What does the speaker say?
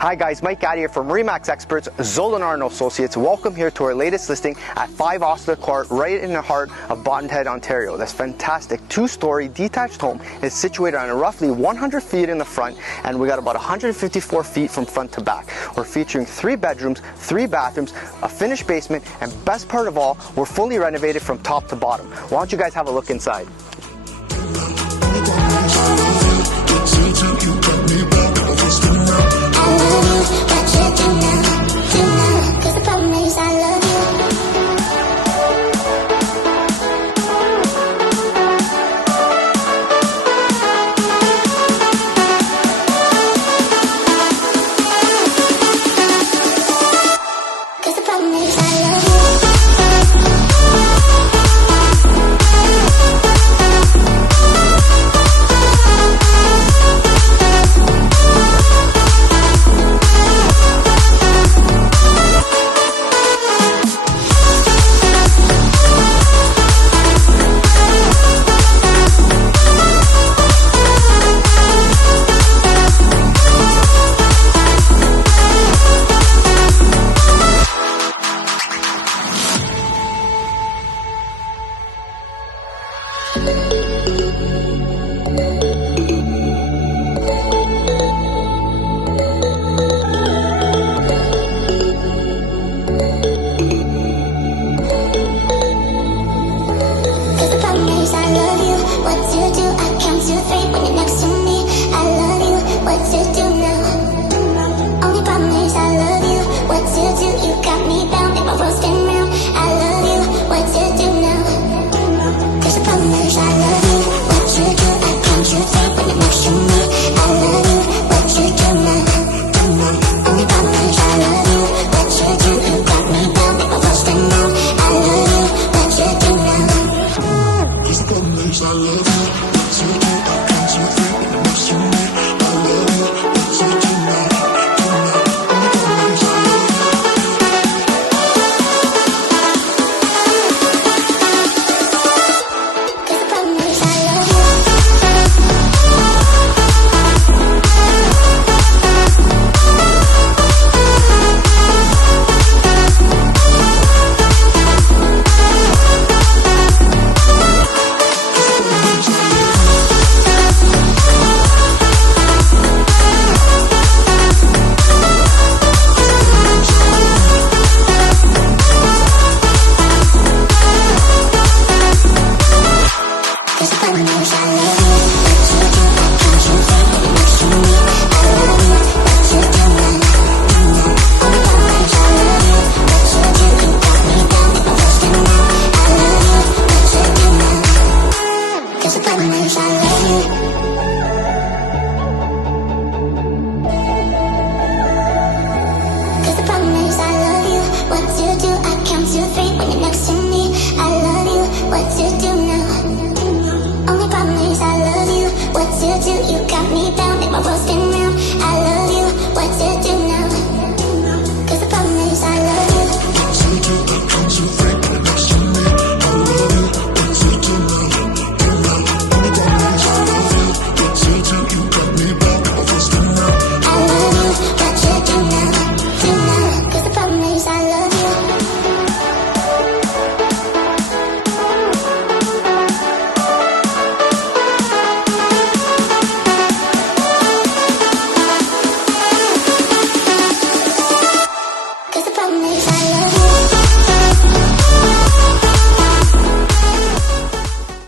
Hi guys, Mike out here from Remax Experts, Zolinar & Associates. Welcome here to our latest listing at 5 Osler Court, right in the heart of Bottenhead, Ontario. This fantastic two-story detached home is situated on roughly 100 feet in the front, and we got about 154 feet from front to back. We're featuring 3 bedrooms, 3 bathrooms, a finished basement, and best part of all, we're fully renovated from top to bottom. Why don't you guys have a look inside? You got me down, make my world spin round. I love you, what to do